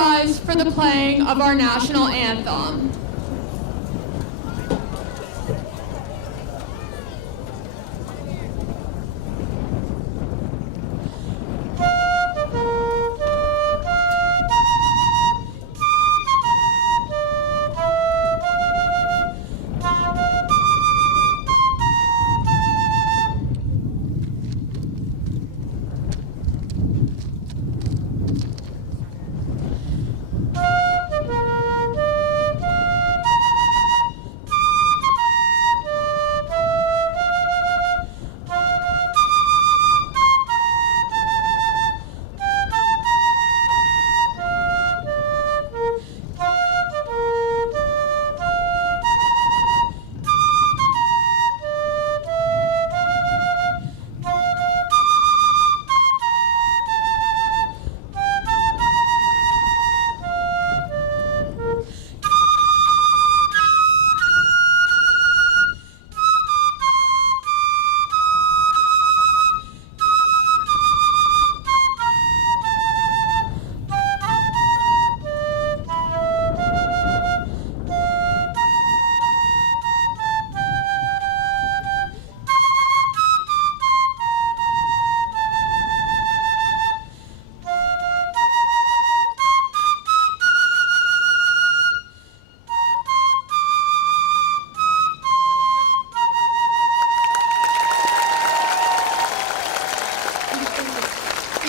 rise for the playing of our national anthem.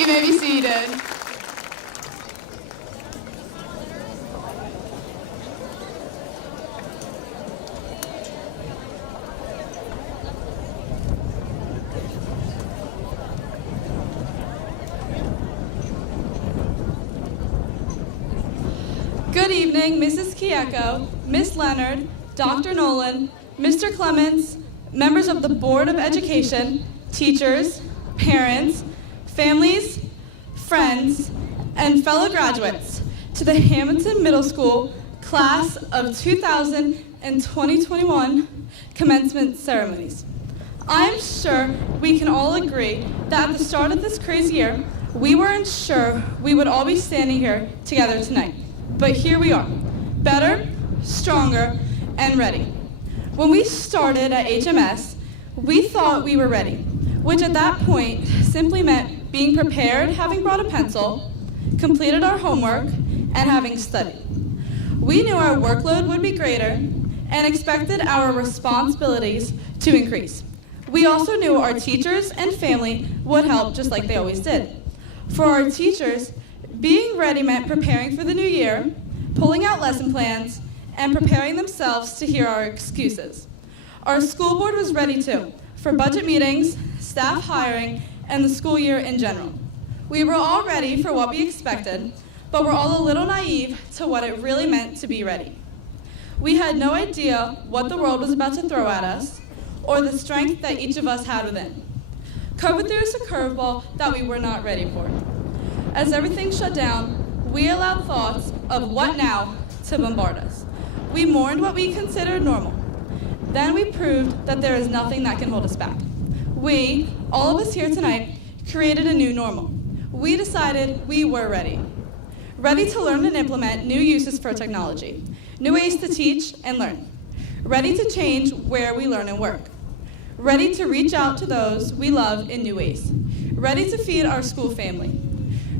You may be seated. Good evening, Mrs. Kieko, Miss Leonard, Dr. Nolan, Mr. Clements, members of the Board of Education, teachers, parents, families, friends, and fellow graduates to the Hamilton Middle School class of 2000 and 2021 commencement ceremonies. I'm sure we can all agree that at the start of this crazy year, we weren't sure we would all be standing here together tonight. But here we are, better, stronger, and ready. When we started at HMS, we thought we were ready, which at that point simply meant being prepared, having brought a pencil, completed our homework, and having studied. We knew our workload would be greater and expected our responsibilities to increase. We also knew our teachers and family would help just like they always did. For our teachers, being ready meant preparing for the new year, pulling out lesson plans, and preparing themselves to hear our excuses. Our school board was ready too, for budget meetings, staff hiring, and the school year in general. We were all ready for what we expected, but we're all a little naive to what it really meant to be ready. We had no idea what the world was about to throw at us, or the strength that each of us had within. COVID threw us a curveball that we were not ready for. As everything shut down, we allowed thoughts of what now to bombard us. We mourned what we considered normal. Then we proved that there is nothing that can hold us back. We, all of us here tonight, created a new normal. We decided we were ready. Ready to learn and implement new uses for technology, new ways to teach and learn. Ready to change where we learn and work. Ready to reach out to those we love in new ways. Ready to feed our school family.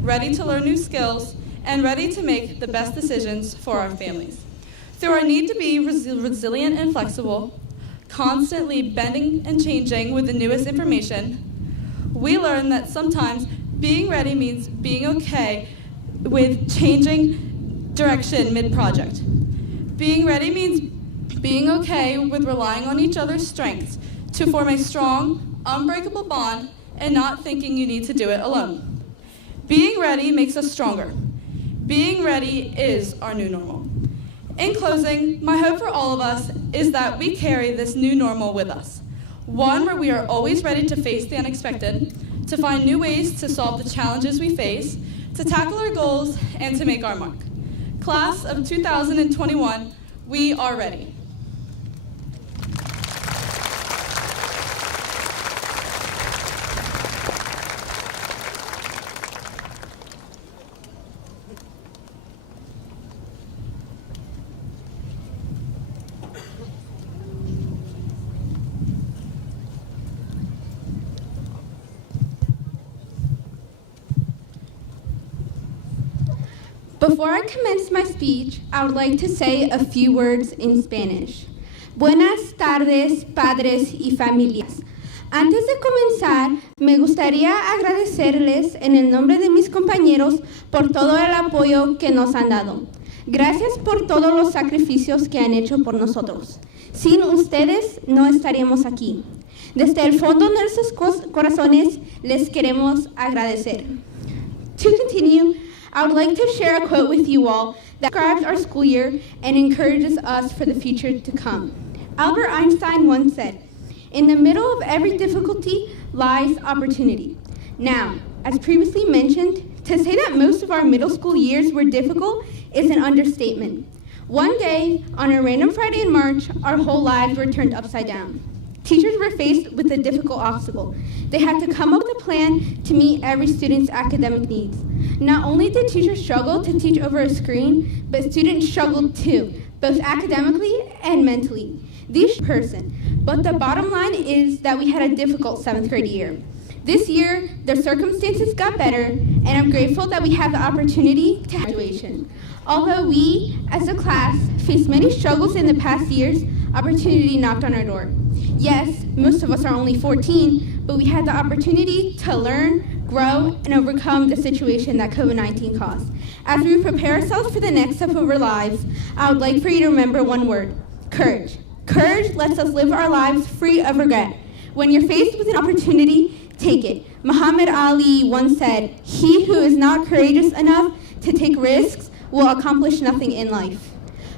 Ready to learn new skills, and ready to make the best decisions for our families. Through our need to be resilient and flexible, constantly bending and changing with the newest information, we learned that sometimes being ready means being okay with changing direction mid-project. Being ready means being okay with relying on each other's strengths to form a strong, unbreakable bond and not thinking you need to do it alone. Being ready makes us stronger. Being ready is our new normal. In closing, my hope for all of us is that we carry this new normal with us. One where we are always ready to face the unexpected, to find new ways to solve the challenges we face, to tackle our goals, and to make our mark. Class of 2021, we are ready. Before I commence my speech, I would like to say a few words in Spanish. Buenas tardes, padres y familias. Antes de comenzar, me gustaría agradecerles en el nombre de mis compañeros por todo el apoyo que nos han dado. Gracias por todos los sacrificios que han hecho por nosotros. Sin ustedes no estaríamos aquí. Desde el fondo de nuestros corazones les queremos agradecer. To continue, I would like to share a quote with you all that describes our school year and encourages us for the future to come. Albert Einstein once said, "In the middle of every difficulty lies opportunity." Now, as previously mentioned, to say that most of our middle school years were difficult is an understatement. One day, on a random Friday in March, our whole lives were turned upside down. Teachers were faced with a difficult obstacle. They had to come up with a plan to meet every student's academic needs. Not only did teachers struggle to teach over a screen, but students struggled too, both academically and mentally. But the bottom line is that we had a difficult 7th grade year. This year, the circumstances got better, and I'm grateful that we have the opportunity to graduation. Although we, as a class, faced many struggles in the past years, opportunity knocked on our door. Yes, most of us are only 14, but we had the opportunity to learn, grow, and overcome the situation that COVID-19 caused. As we prepare ourselves for the next step of our lives, I would like for you to remember one word: courage. Courage lets us live our lives free of regret. When you're faced with an opportunity, take it. Muhammad Ali once said, "He who is not courageous enough to take risks will accomplish nothing in life."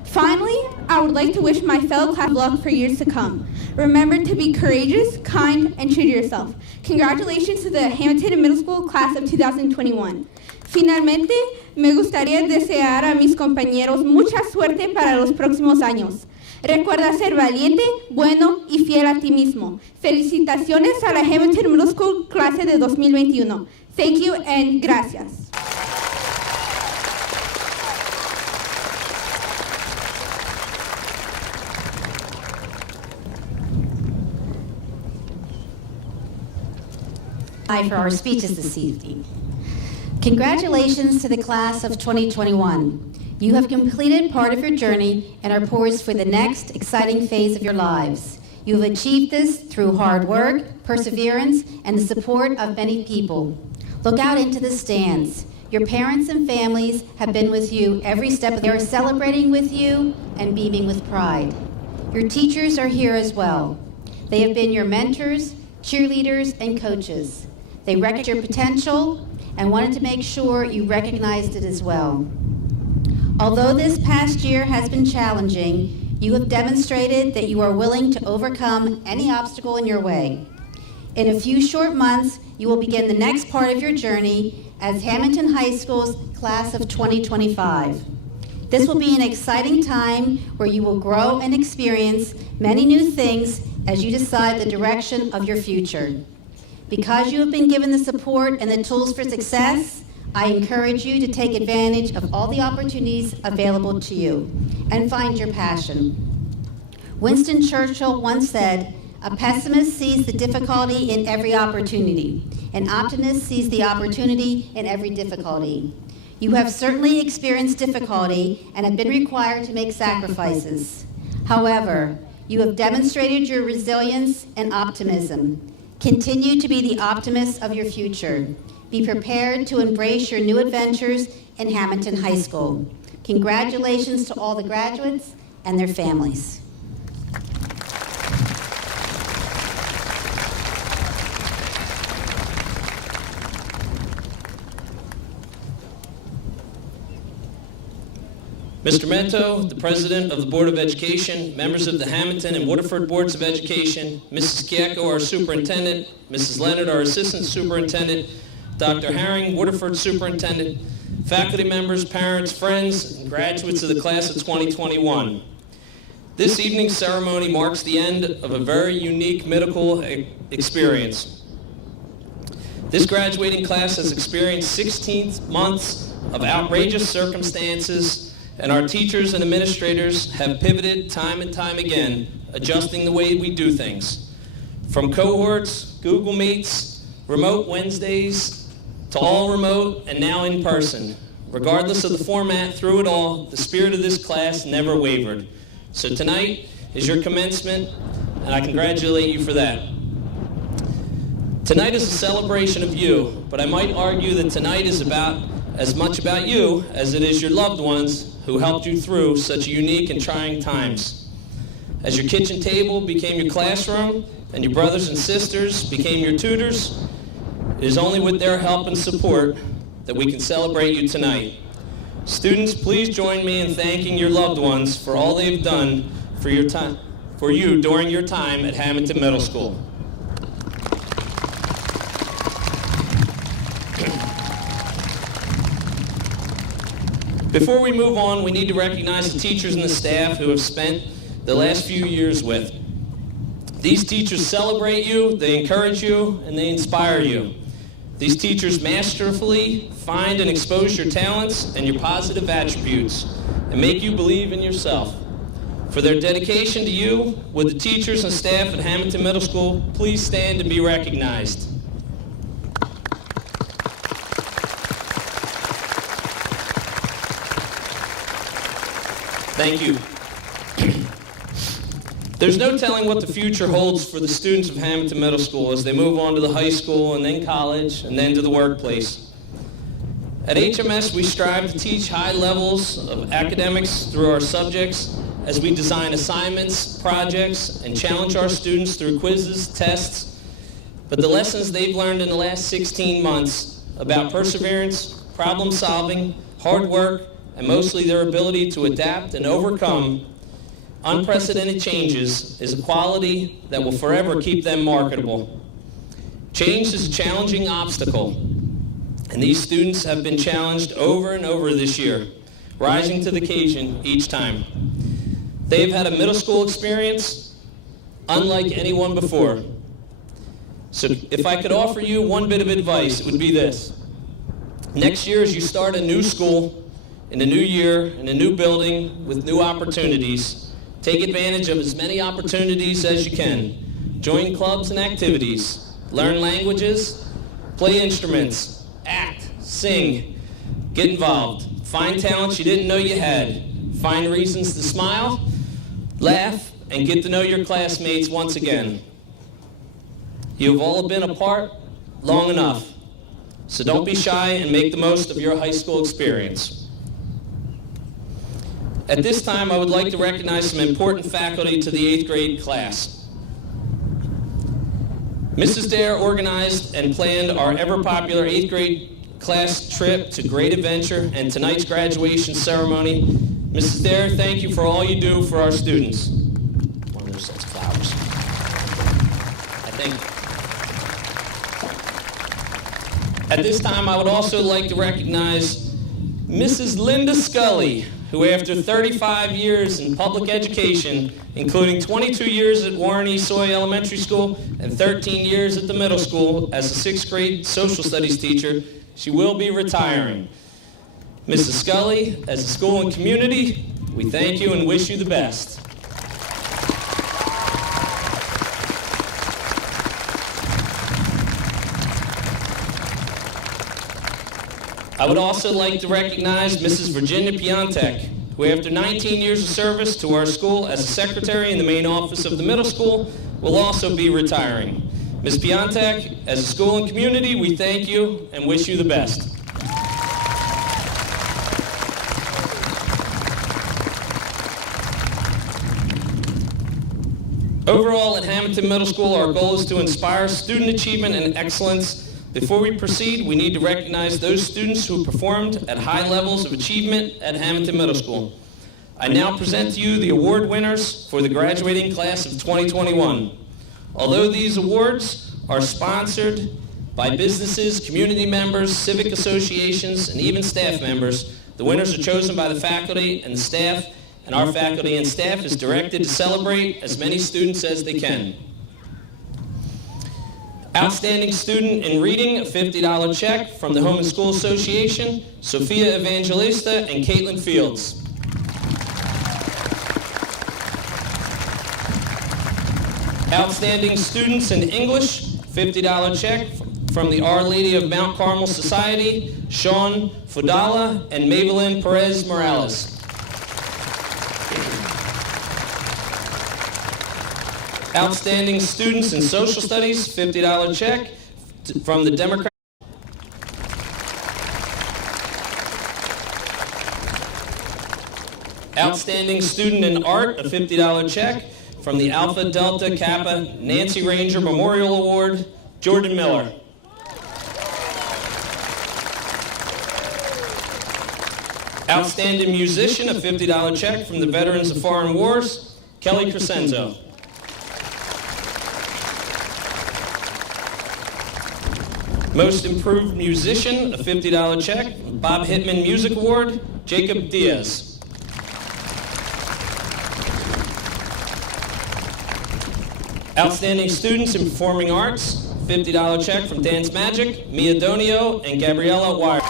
Finally, I would like to wish my fellow class luck for years to come. Remember to be courageous, kind, and true to yourself. Congratulations to the Hamilton Middle School class of 2021. Finalmente, me gustaría desear a mis compañeros mucha suerte para los próximos años. Recuerda ser valiente, bueno y fiel a ti mismo. Felicitaciones a la Hamilton Middle School clase de 2021. Thank you and gracias. For our speeches this evening. Congratulations to the class of 2021. You have completed part of your journey and are poised for the next exciting phase of your lives. You have achieved this through hard work, perseverance, and the support of many people. Look out into the stands. Your parents and families have been with you every step. They are celebrating with you and beaming with pride. Your teachers are here as well. They have been your mentors, cheerleaders, and coaches. They recognized your potential and wanted to make sure you recognized it as well. Although this past year has been challenging, you have demonstrated that you are willing to overcome any obstacle in your way. In a few short months, you will begin the next part of your journey as Hamilton High School's class of 2025. This will be an exciting time where you will grow and experience many new things as you decide the direction of your future. Because you have been given the support and the tools for success, I encourage you to take advantage of all the opportunities available to you and find your passion. Winston Churchill once said, "A pessimist sees the difficulty in every opportunity. An optimist sees the opportunity in every difficulty." You have certainly experienced difficulty and have been required to make sacrifices. However, you have demonstrated your resilience and optimism. Continue to be the optimist of your future. Be prepared to embrace your new adventures in Hamilton High School. Congratulations to all the graduates and their families. Mr. Mento, the President of the Board of Education, members of the Hamilton and Waterford Boards of Education, Mrs. Kieko, our Superintendent, Mrs. Leonard, our Assistant Superintendent, Dr. Herring, Waterford Superintendent, faculty members, parents, friends, and graduates of the class of 2021. This evening's ceremony marks the end of a very unique medical experience. This graduating class has experienced 16 months of outrageous circumstances, and our teachers and administrators have pivoted time and time again, adjusting the way we do things. From cohorts, Google Meets, remote Wednesdays, to all remote and now in person. Regardless of the format, through it all, the spirit of this class never wavered. So tonight is your commencement, and I congratulate you for that. Tonight is a celebration of you, but I might argue that tonight is as much about you as it is your loved ones who helped you through such unique and trying times. As your kitchen table became your classroom and your brothers and sisters became your tutors, it is only with their help and support that we can celebrate you tonight. Students, please join me in thanking your loved ones for all they've done for you during your time at Hamilton Middle School. Before we move on, we need to recognize the teachers and the staff who have spent the last few years with. These teachers celebrate you, they encourage you, and they inspire you. These teachers masterfully find and expose your talents and your positive attributes and make you believe in yourself. For their dedication to you, would the teachers and staff at Hamilton Middle School please stand and be recognized. Thank you. There's no telling what the future holds for the students of Hamilton Middle School as they move on to the high school and then college and then to the workplace. At HMS, we strive to teach high levels of academics through our subjects as we design assignments, projects, and challenge our students through quizzes, tests. But the lessons they've learned in the last 16 months about perseverance, problem solving, hard work, and mostly their ability to adapt and overcome unprecedented changes is a quality that will forever keep them marketable. Change is a challenging obstacle, and these students have been challenged over and over this year, rising to the occasion each time. They've had a middle school experience unlike anyone before. So if I could offer you one bit of advice, it would be this. Next year, as you start a new school, in a new year, in a new building, with new opportunities, take advantage of as many opportunities as you can. Join clubs and activities. Learn languages. Play instruments. Act. Sing. Get involved. Find talents you didn't know you had. Find reasons to smile, laugh, and get to know your classmates once again. You've all been apart long enough, so don't be shy and make the most of your high school experience. At this time, I would like to recognize some important faculty to the 8th grade class. Mrs. Dare organized and planned our ever-popular 8th grade class trip to Great Adventure and tonight's graduation ceremony. Mrs. Dare, thank you for all you do for our students. One of those sets of flowers. At this time, I would also like to recognize Mrs. Linda Scully, who after 35 years in public education, including 22 years at Warren E. Soy Elementary School and 13 years at the middle school as a 6th grade social studies teacher, she will be retiring. Mrs. Scully, as a school and community, we thank you and wish you the best. I would also like to recognize Mrs. Virginia Piontek, who after 19 years of service to our school as a secretary in the main office of the middle school, will also be retiring. Ms. Piontek, as a school and community, we thank you and wish you the best. Overall, at Hamilton Middle School, our goal is to inspire student achievement and excellence. Before we proceed, we need to recognize those students who performed at high levels of achievement at Hamilton Middle School. I now present to you the award winners for the graduating class of 2021. Although these awards are sponsored by businesses, community members, civic associations, and even staff members, the winners are chosen by the faculty and the staff, and our faculty and staff is directed to celebrate as many students as they can. Outstanding student in reading, a $50 check from the Home and School Association, Sophia Evangelista and Caitlin Fields. Outstanding students in English, $50 check from the Our Lady of Mount Carmel Society, Sean Fudala and Maybelline Perez Morales. Outstanding Students in Social Studies, $50 check from the Democrat. Outstanding Student in Art, a $50 check from the Alpha Delta Kappa Nancy Ranger Memorial Award, Jordan Miller. Outstanding Musician, a $50 check from the Veterans of Foreign Wars, Kelly Crescenzo. Most Improved Musician, a $50 check, Bob Hittman Music Award, Jacob Diaz. Outstanding Students in Performing Arts, $50 check from Dance Magic, Mia Donio and Gabriella Wire.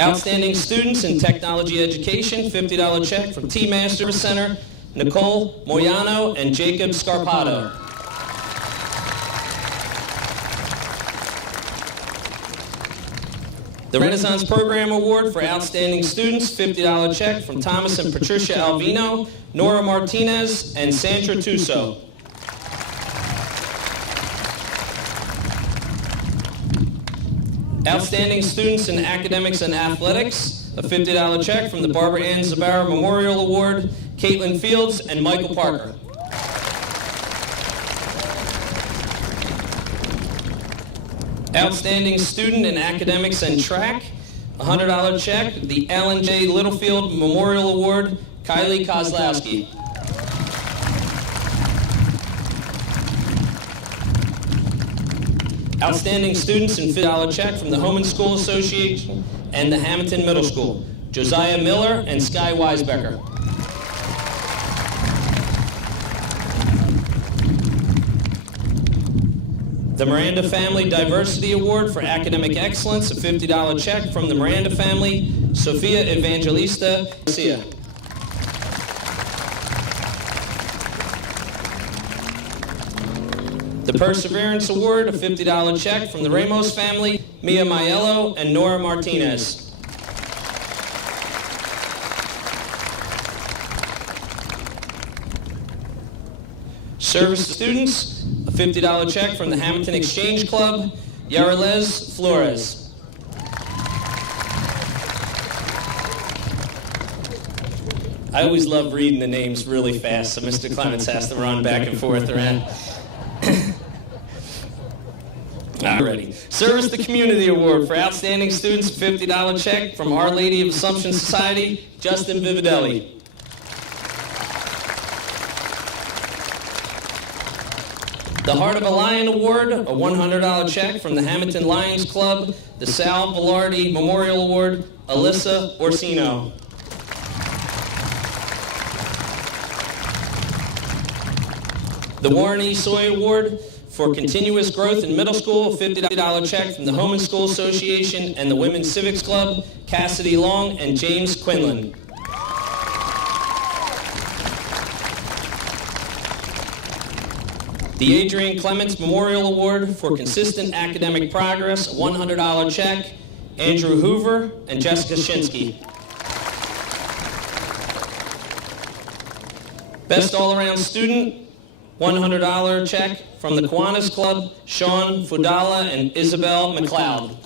Outstanding Students in Technology Education, $50 check from T-Master Center, Nicole Moyano and Jacob Scarpato. The Renaissance Program Award for Outstanding Students, $50 check from Thomas and Patricia Alvino, Nora Martinez, and Sandra Tuso. Outstanding Students in Academics and Athletics, a $50 check from the Barbara Ann Zabara Memorial Award, Caitlin Fields and Michael Parker. Outstanding Student in Academics and Track, a $100 check, the Alan J. Littlefield Memorial Award, Kylie Kozlowski. Outstanding Students in $50 check from the Home and School Association and the Hamilton Middle School, Josiah Miller and Sky Weisbecker. The Miranda Family Diversity Award for Academic Excellence, a $50 check from the Miranda family, Sofia Evangelista Garcia. The Perseverance Award, a $50 check from the Ramos family, Mia Maiello and Nora Martinez. Service to Students, a $50 check from the Hamilton Exchange Club, Yarales Flores. I always love reading the names really fast, so Mr. Clements has to run back and forth around. Alrighty. Service to Community Award for Outstanding Students, $50 check from Our Lady of Assumption Society, Justin Vividelli. The Heart of a Lion Award, a $100 check from the Hamilton Lions Club, the Sal Velarde Memorial Award, Alyssa Orsino. The Warren E. Soy Award for Continuous Growth in Middle School, a $50 check from the Home and School Association and the Women's Civics Club, Cassidy Long and James Quinlan. The Adrian Clements Memorial Award for Consistent Academic Progress, a $100 check, Andrew Hoover and Jessica Shinsky. Best All-Around Student, $100 check from the Kiwanis Club, Sean Fudala and Isabel McLeod.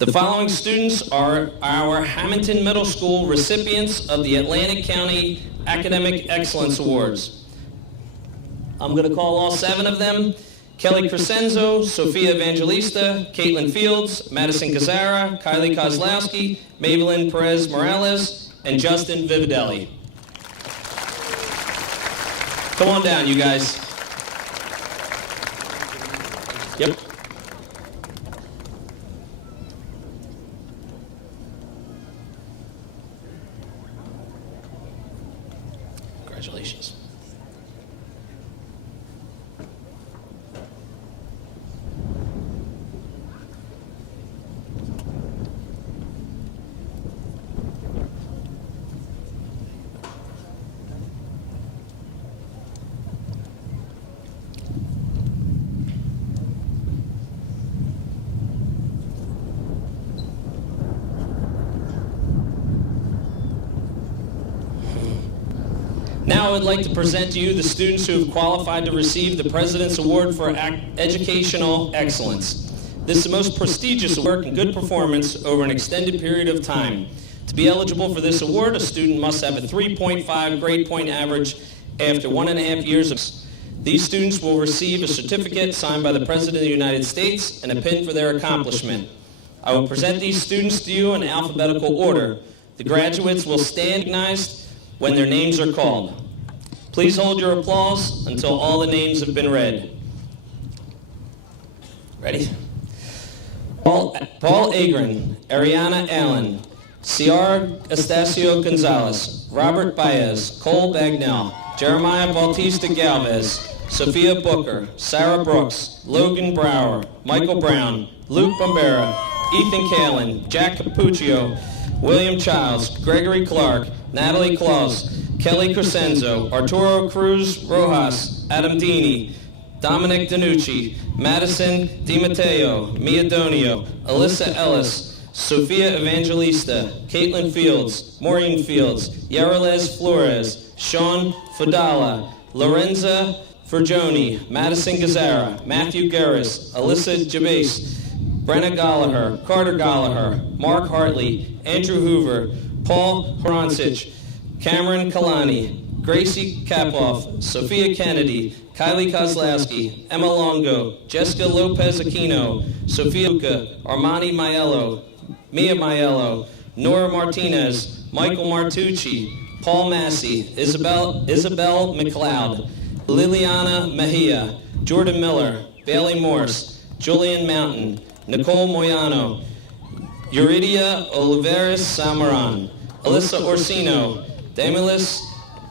The following students are our Hamilton Middle School recipients of the Atlantic County Academic Excellence Awards. I'm going to call all 7 of them. Kelly Crescenzo, Sofia Evangelista, Caitlin Fields, Madison Kazara, Kylie Kozlowski, Maybelline Perez Morales, and Justin Vividelli. Come on down, you guys. Yep. Congratulations. Now I would like to present to you the students who have qualified to receive the President's Award for Educational Excellence. This is the most prestigious award and good performance over an extended period of time. To be eligible for this award, a student must have a 3.5 grade point average after 1.5 years of. These students will receive a certificate signed by the President of the United States and a pin for their accomplishment. I will present these students to you in alphabetical order. The graduates will stand recognized when their names are called. Please hold your applause until all the names have been read. Ready? Paul Agrin, Ariana Allen, Ciara Estacio Gonzalez, Robert Baez, Cole Bagnell, Jeremiah Bautista Galvez, Sophia Booker, Sarah Brooks, Logan Brower, Michael Brown, Luke Bombera, Ethan Kalin, Jack Capuccio, William Childs, Gregory Clark, Natalie Claus, Kelly Crescenzo, Arturo Cruz Rojas, Adam Dini, Dominic Danucci, Madison DiMatteo, Mia Donio, Alyssa Ellis, Sophia Evangelista, Caitlin Fields, Maureen Fields, Yarales Flores, Sean Fadala, Lorenza Fergioni, Madison Gazzara, Matthew Garris, Alyssa Jabase, Brenna Gallagher, Carter Gallagher, Mark Hartley, Andrew Hoover, Paul Harancic, Cameron Kalani, Gracie Kapoff, Sophia Kennedy, Kylie Kozlowski, Emma Longo, Jessica Lopez Aquino, Sophia Luca, Armani Maiello, Mia Maiello, Nora Martinez, Michael Martucci, Paul Massey, Isabel McLeod, Liliana Mejia, Jordan Miller, Bailey Morse, Julian Mountain, Nicole Moyano, Euridia Oliveras Samaran, Alyssa Orsino, Damilis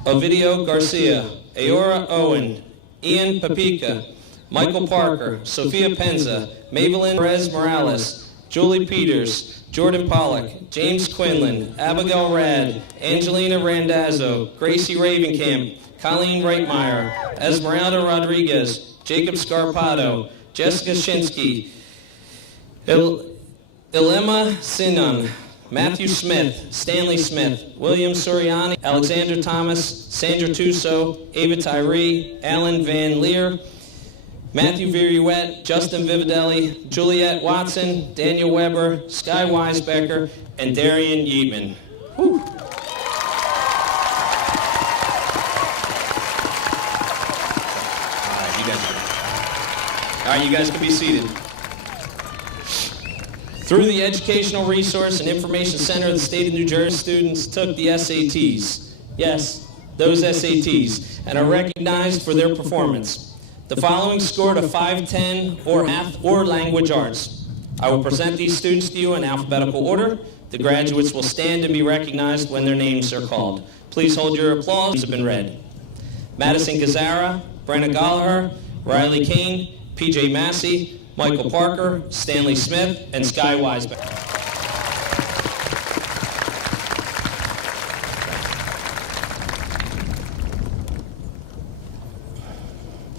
Ovidio Garcia, Aora Owen, Ian Papica, Michael Parker, Sophia Penza, Maybelline Perez Morales, Julie Peters, Jordan Pollock, James Quinlan, Abigail Rad, Angelina Randazzo, Gracie Ravenkamp, Colleen Reitmeyer, Esmeralda Rodriguez, Jacob Scarpato, Jessica Shinsky, Ilema Sinan, Matthew Smith, Stanley Smith, William Soriani, Alexander Thomas, Sandra Tuso, Ava Tyree, Alan Van Leer, Matthew Viruet, Justin Vividelli, Juliet Watson, Daniel Weber, Sky Weisbecker, and Darian Yeatman. Whew. All right, you guys can be seated. Through the Educational Resource and Information Center of the State of New Jersey, students took the SATs. Yes, those SATs, and are recognized for their performance. The following scored a 5-10 or math or language arts. I will present these students to you in alphabetical order. The graduates will stand and be recognized when their names are called. Please hold your applause. Have been read. Madison Gazzara, Brenna Gallagher, Riley Kane, PJ Massey, Michael Parker, Stanley Smith, and Sky Weisbeck.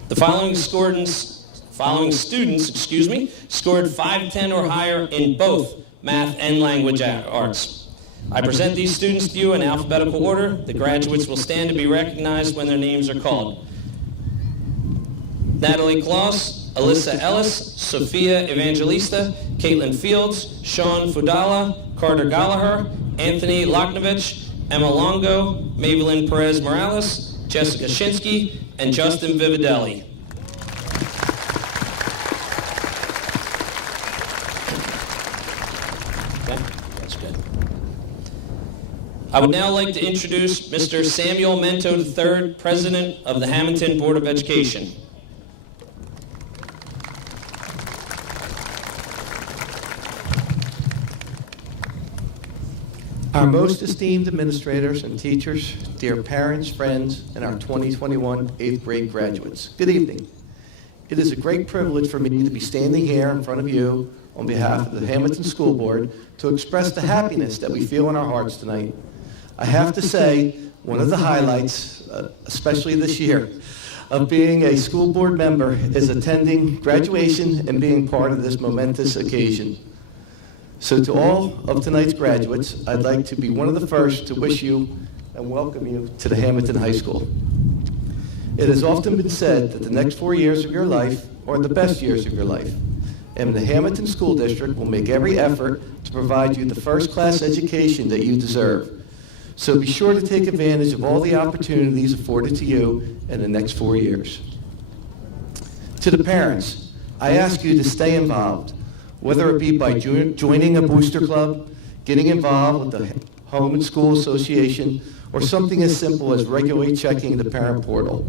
The following students, scored 5-10 or higher in both math and language arts. I present these students to you in alphabetical order. The graduates will stand to be recognized when their names are called. Natalie Claus, Alyssa Ellis, Sophia Evangelista, Caitlin Fields, Sean Fudala, Carter Gallagher, Anthony Loknovich, Emma Longo, Maybelline Perez Morales, Jessica Shinsky, and Justin Vividelli. Okay, that's good. I would now like to introduce Mr. Samuel Mento III, President of the Hamilton Board of Education. Our most esteemed administrators and teachers, dear parents, friends, and our 2021 8th grade graduates, good evening. It is a great privilege for me to be standing here in front of you on behalf of the Hamilton School Board to express the happiness that we feel in our hearts tonight. I have to say, one of the highlights, especially this year, of being a school board member is attending graduation and being part of this momentous occasion. So to all of tonight's graduates, I'd like to be one of the first to wish you and welcome you to the Hamilton High School. It has often been said that the next 4 years of your life are the best years of your life, and the Hamilton School District will make every effort to provide you the first-class education that you deserve. So be sure to take advantage of all the opportunities afforded to you in the next 4 years. To the parents, I ask you to stay involved, whether it be by joining a booster club, getting involved with the Home and School Association, or something as simple as regularly checking the parent portal.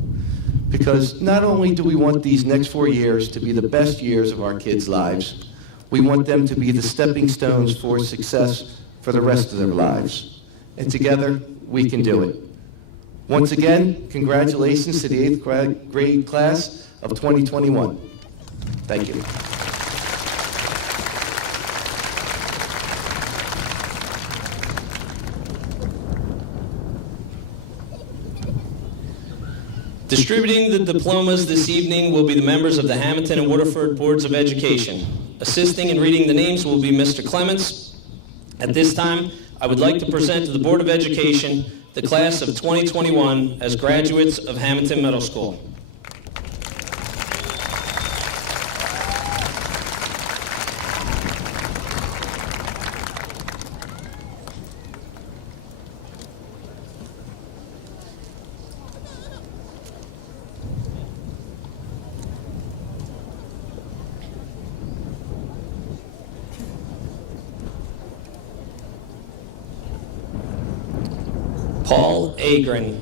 Because not only do we want these next 4 years to be the best years of our kids' lives, we want them to be the stepping stones for success for the rest of their lives. And together, we can do it. Once again, congratulations to the 8th grade class of 2021. Thank you. Distributing the diplomas this evening will be the members of the Hamilton and Waterford Boards of Education. Assisting in reading the names will be Mr. Clements. At this time, I would like to present to the Board of Education the class of 2021 as graduates of Hamilton Middle School. Paul Agrin,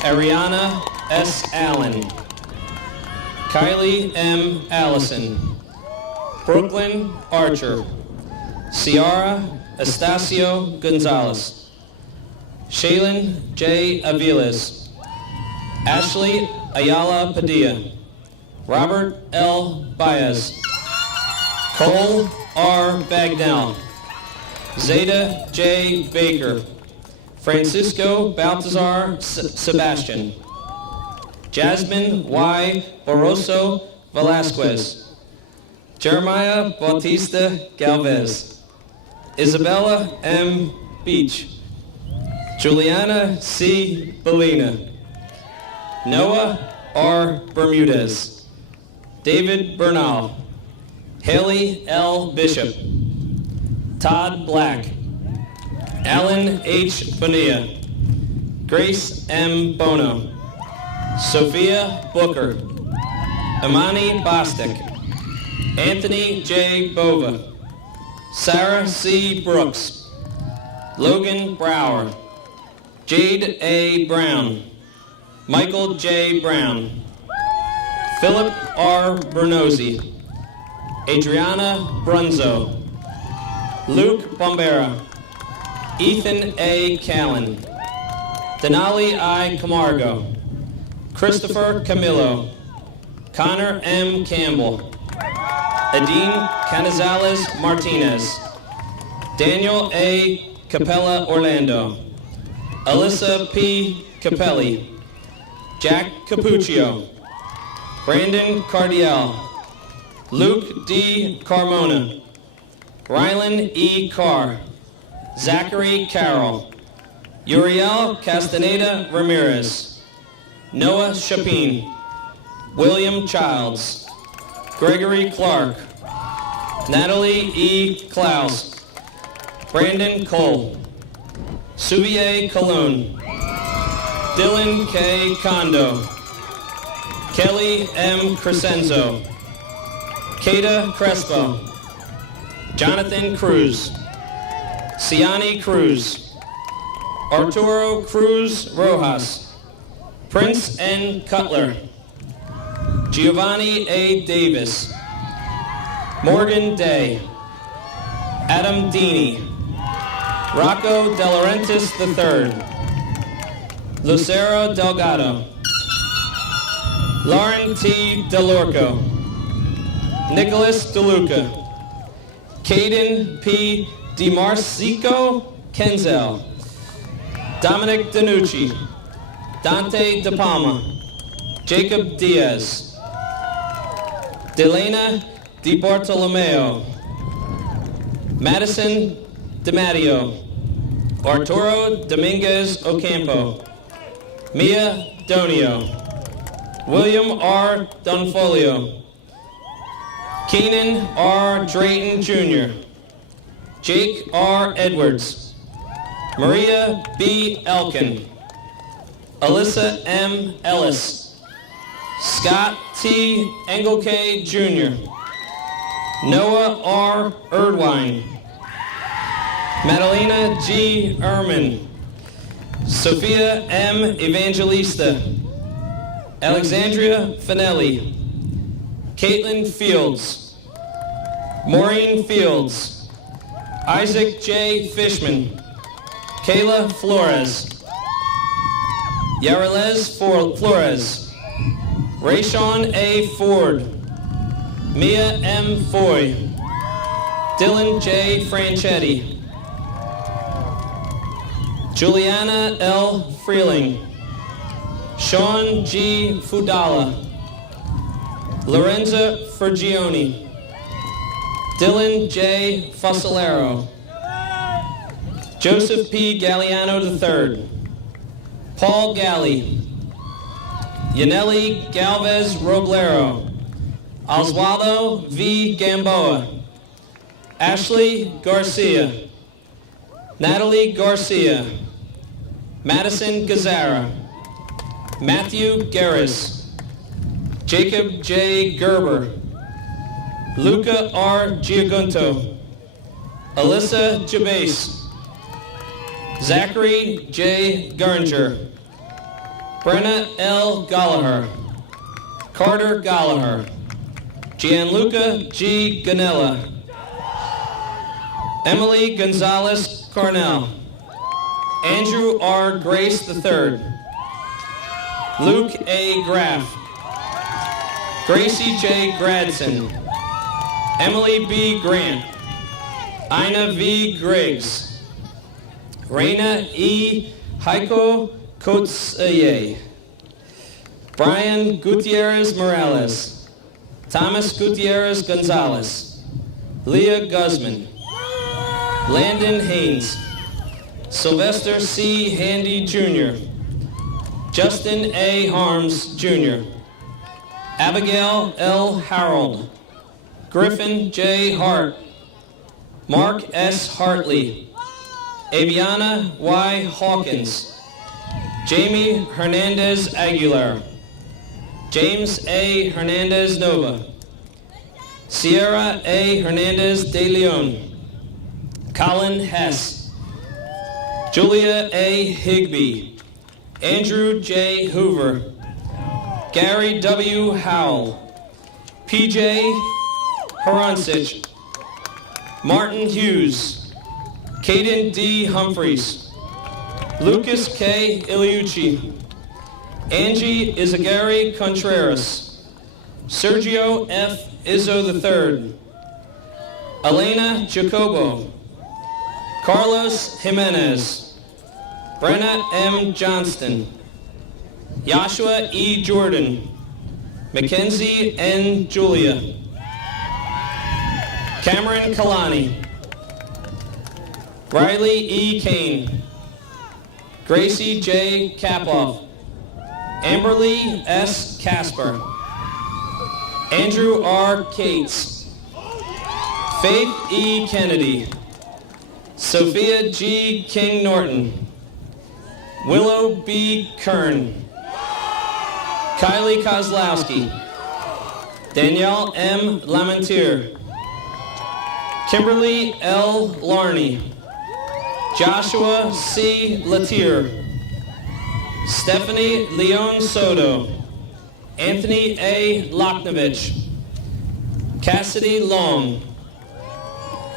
Ariana S. Allen, Kylie M. Allison, Brooklyn Archer, Ciara Estacio Gonzalez, Shaylin J. Aviles, Ashley Ayala Padilla, Robert L. Baez, Cole R. Bagnell, Zeta J. Baker, Francisco Baltazar Sebastian, Jasmine Y. Barroso Velasquez, Jeremiah Bautista Galvez, Isabella M. Beach, Juliana C. Bellina, Noah R. Bermudez, David Bernal, Haley L. Bishop, Todd Black, Alan H. Bonilla, Grace M. Bono, Sophia Booker, Imani Bostic, Anthony J. Bova, Sarah C. Brooks, Logan Brower, Jade A. Brown, Michael J. Brown, Philip R. Bernozzi, Adriana Brunzo, Luke Bombera, Ethan A. Callan, Denali I. Camargo, Christopher Camillo, Connor M. Campbell, Adine Canizales Martinez, Daniel A. Capella Orlando, Alyssa P. Capelli, Jack Capuccio, Brandon Cardiel, Luke D. Carmona, Rylan E. Carr, Zachary Carroll, Uriel Castaneda Ramirez, Noah Chapin, William Childs, Gregory Clark, Natalie E. Klaus, Brandon Cole, Suvier Cologne, Dylan K. Kondo, Kelly M. Crescenzo, Kata Crespo, Jonathan Cruz, Siani Cruz, Arturo Cruz Rojas, Prince N. Cutler, Giovanni A. Davis, Morgan Day, Adam Deeney, Rocco De Laurentiis III, Lucero Delgado, Lauren T. DeLorco, Nicholas DeLuca, Caden P. DiMarcico Kenzel, Dominic Danucci, Dante De Palma, Jacob Diaz, Delena Di Bartolomeo, Madison DiMatteo, Arturo Dominguez Ocampo, Mia Donio, William R. Dunfolio, Keenan R. Drayton Jr., Jake R. Edwards, Maria B. Elkin, Alyssa M. Ellis, Scott T. Engelke Jr., Noah R. Erdwine, Madalena G. Ehrman, Sophia M. Evangelista, Alexandria Finelli, Caitlin Fields, Maureen Fields, Isaac J. Fishman, Kayla Flores, Yarelez Flores, Rayshawn A. Ford, Mia M. Foy, Dylan J. Franchetti, Juliana L. Freeling, Sean G. Fudala, Lorenza Fergione, Dylan J. Fusilero, Joseph P. Galliano III, Paul Galli, Yaneli Galvez Roblero, Oswaldo V. Gamboa, Ashley Garcia, Natalie Garcia, Madison Gazzara, Matthew Garris, Jacob J. Gerber, Luca R. Giagunto, Alyssa Jabase, Zachary J. Guringer, Brenna L. Gallagher, Carter Gallagher, Gianluca G. Ganella, Emily Gonzalez Cornell, Andrew R. Grace III, Luke A. Graff, Gracie J. Gradson, Emily B. Grant, Ina V. Griggs, Raina E. Heiko Kotsaye, Brian Gutierrez Morales, Thomas Gutierrez Gonzalez, Leah Guzman, Landon Haynes, Sylvester C. Handy Jr., Justin A. Harms Jr., Abigail L. Harold, Griffin J. Hart, Mark S. Hartley, Aviana Y. Hawkins, Jamie Hernandez Aguilar, James A. Hernandez Nova, Sierra A. Hernandez de Leon, Colin Hess, Julia A. Higbee, Andrew J. Hoover, Gary W. Howell, PJ Haransich, Martin Hughes, Caden D. Humphreys, Lucas K. Iliucci, Angie Izagari Contreras, Sergio F. Izzo III, Elena Jacobo, Carlos Jimenez, Brenna M. Johnston, Joshua E. Jordan, Mackenzie N. Julia, Cameron Kalani, Riley E. Kane, Gracie J. Kapoff, Amberly S. Casper, Andrew R. Cates, Faith E. Kennedy, Sophia G. King Norton, Willow B. Kern, Kylie Kozlowski, Danielle M. Lamentier, Kimberly L. Larney, Joshua C. Latier, Stephanie Leon Soto, Anthony A. Lochnovich, Cassidy Long,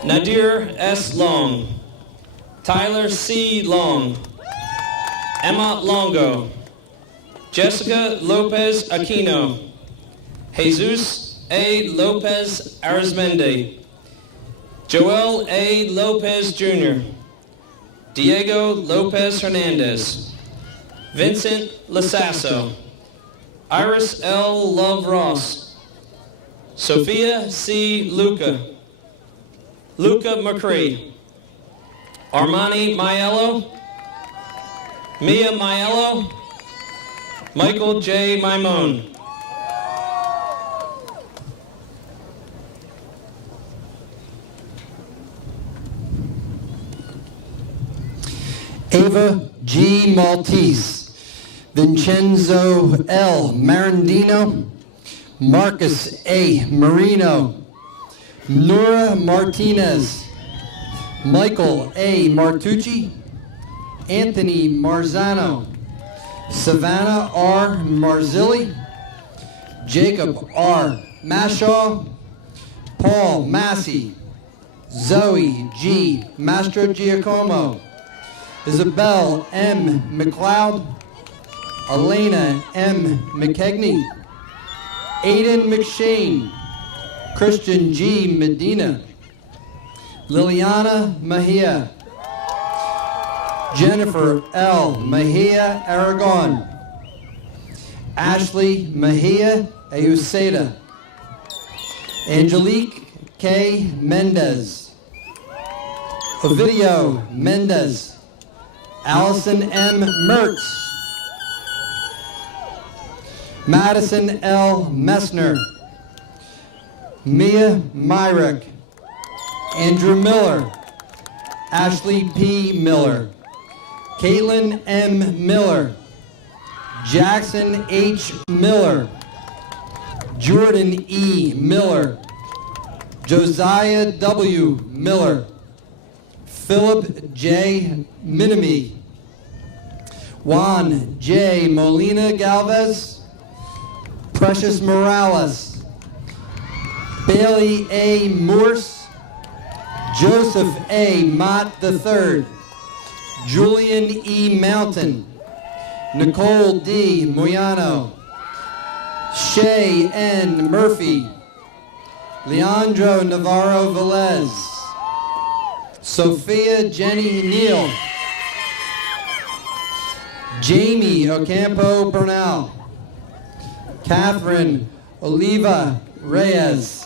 Nadir S. Long, Tyler C. Long, Emma Longo, Jessica Lopez Aquino, Jesus A. Lopez Arizmendi, Joel A. Lopez Jr., Diego Lopez Hernandez, Vincent Lasasso, Iris L. Love Ross, Sophia C. Luca, Luca McCree, Armani Maiello, Mia Maiello, Michael J. Maimone. Ava G. Maltese, Vincenzo L. Marandino, Marcus A. Marino, Nora Martinez, Michael A. Martucci, Anthony Marzano, Savannah R. Marzilli, Jacob R. Mashaw, Paul Massey, Zoe G. Mastrogiacomo, Isabel M. McLeod, Elena M. McKegney, Aiden McShane, Christian G. Medina, Liliana Mejia, Jennifer L. Mejia Aragon, Ashley Mejia Ayuseda, Angelique K. Mendez, Ovidio Mendez, Allison M. Mertz, Madison L. Messner, Mia Myrick, Andrew Miller, Ashley P. Miller, Caitlin M. Miller, Jackson H. Miller, Jordan E. Miller, Josiah W. Miller, Philip J. Minami, Juan J. Molina Galvez, Precious Morales, Bailey A. Morse, Joseph A. Mott III, Julian E. Mountain, Nicole D. Moyano, Shay N. Murphy, Leandro Navarro Velez, Sophia Jenny Neal, Jamie Ocampo Bernal, Catherine Oliva Reyes,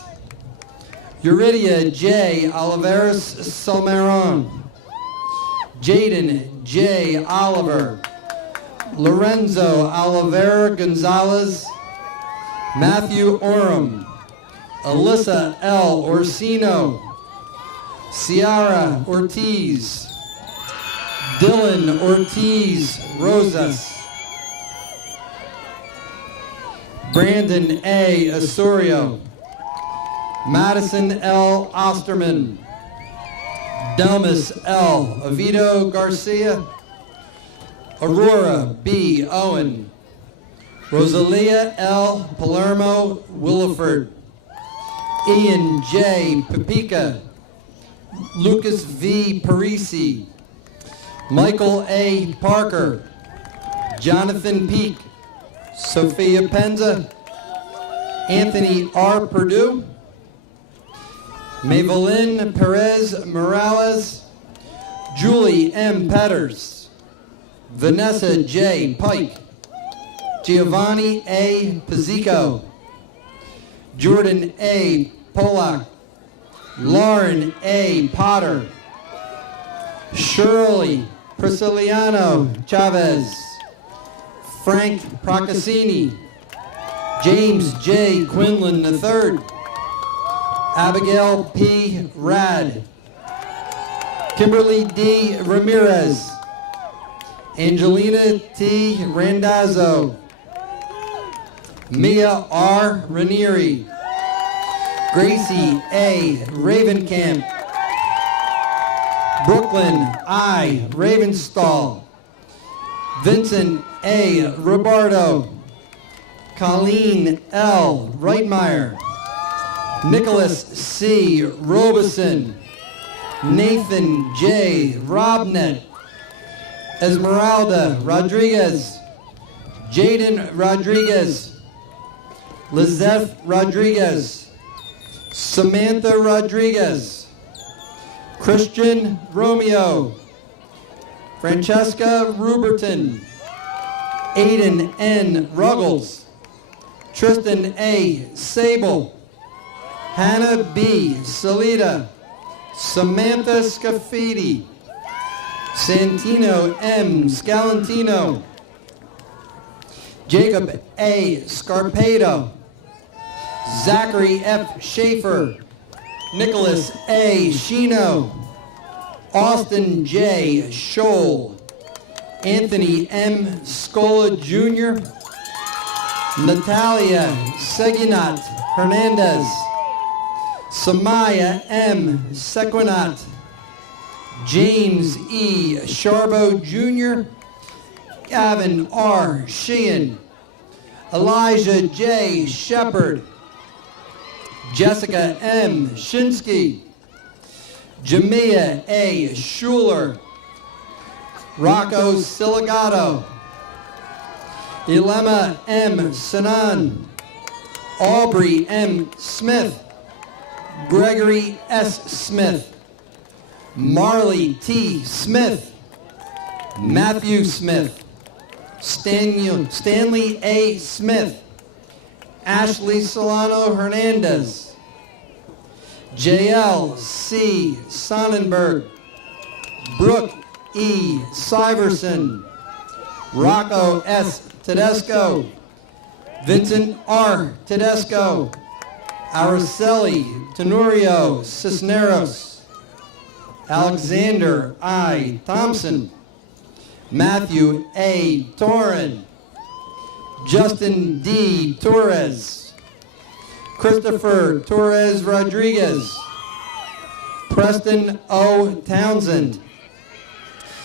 Euridia J. Oliveras Salmeron, Jaden J. Oliver, Lorenzo Oliveira Gonzalez, Matthew Oram, Alyssa L. Orsino, Ciara Ortiz, Dylan Ortiz Rosas, Brandon A. Osorio, Madison L. Osterman, Delmas L. Oviedo Garcia, Aurora B. Owen, Rosalia L. Palermo Williford, Ian J. Papica, Lucas V. Parisi, Michael A. Parker, Jonathan Peak, Sophia Penza, Anthony R. Perdue, Mavelyn Perez Morales, Julie M. Petters, Vanessa J. Pike, Giovanni A. Pizzico, Jordan A. Polak, Lauren A. Potter, Shirley Prisciliano Chavez, Frank Procaccini, James J. Quinlan III, Abigail P. Rad, Kimberly D. Ramirez, Angelina T. Randazzo, Mia R. Ranieri, Gracie A. Ravenkamp, Brooklyn I. Ravenstall, Vincent A. Robardo, Colleen L. Reitmeyer, Nicholas C. Robeson, Nathan J. Robnet, Esmeralda Rodriguez, Jaden Rodriguez, Lizeth Rodriguez, Samantha Rodriguez, Christian Romeo, Francesca Ruberton, Aiden N. Ruggles, Tristan A. Sable, Hannah B. Salida, Samantha Scafidi, Santino M. Scalantino, Jacob A. Scarpato, Zachary F. Schaefer, Nicholas A. Shino, Austin J. Scholl, Anthony M. Scola Jr., Natalia Seguinat Hernandez, Samaya M. Sequinat, James E. Sharbo Jr., Gavin R. Sheehan, Elijah J. Shepard, Jessica M. Shinsky, Jamia A. Schuler, Rocco Siligato, Ilema M. Sinan, Aubrey M. Smith, Gregory S. Smith, Marley T. Smith, Matthew Smith, Stanley A. Smith, Ashley Solano Hernandez, JL C. Sonnenberg, Brooke E. Syverson, Rocco S. Tedesco, Vincent R. Tedesco, Araceli Tenorio Cisneros, Alexander I. Thompson, Matthew A. Torren, Justin D. Torres, Christopher Torres Rodriguez, Preston O. Townsend,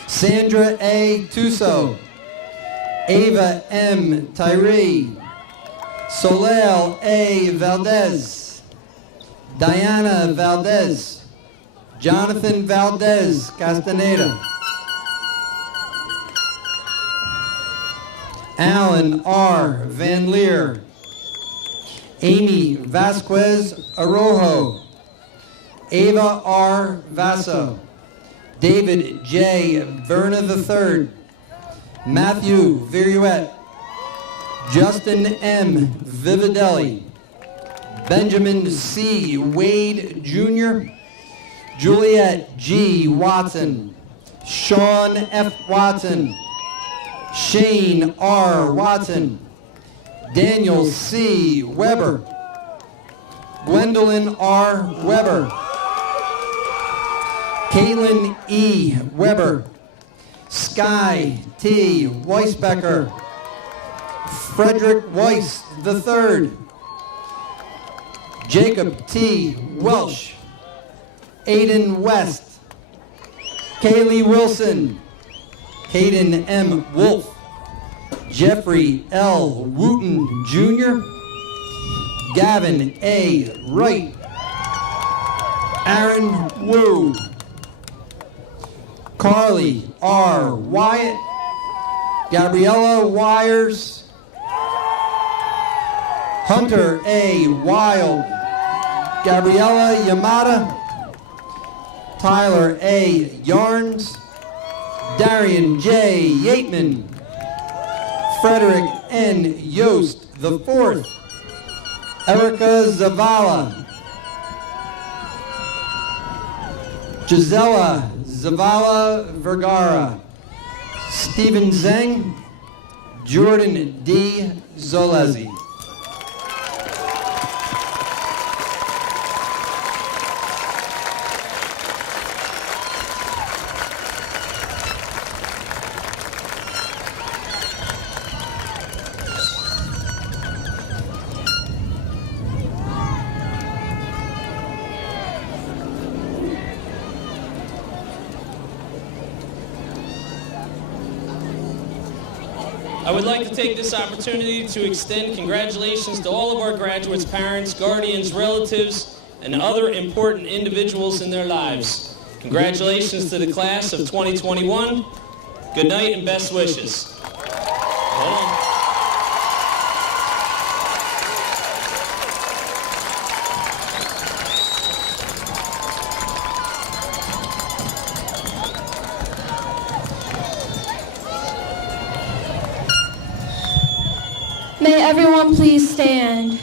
Sandra A. Tuso, Ava M. Tyree, Soleil A. Valdez, Diana Valdez, Jonathan Valdez Castaneda, Alan R. Van Leer, Amy Vasquez Arojo, Ava R. Vaso, David J. Verna III, Matthew Viruet, Justin M. Vividelli, Benjamin C. Wade Jr., Juliet G. Watson, Sean F. Watson, Shane R. Watson, Daniel C. Weber, Gwendolyn R. Weber, Caitlin E. Weber, Sky T. Weisbecker, Frederick Weiss III, Jacob T. Welsh, Aiden West, Kaylee Wilson, Hayden M. Wolf, Jeffrey L. Wooten Jr., Gavin A. Wright, Aaron Wu, Carly R. Wyatt, Gabriella Wires, Hunter A. Wild, Gabriella Yamada, Tyler A. Yarns, Darian J. Yateman, Frederick N. Yost IV, Erica Zavala, Gisela Zavala Vergara, Stephen Zeng, Jordan D. Zolezi. I would like to take this opportunity to extend congratulations to all of our graduates' parents, guardians, relatives, and other important individuals in their lives. Congratulations to the class of 2021. Good night and best wishes. Hold on. May everyone please stand.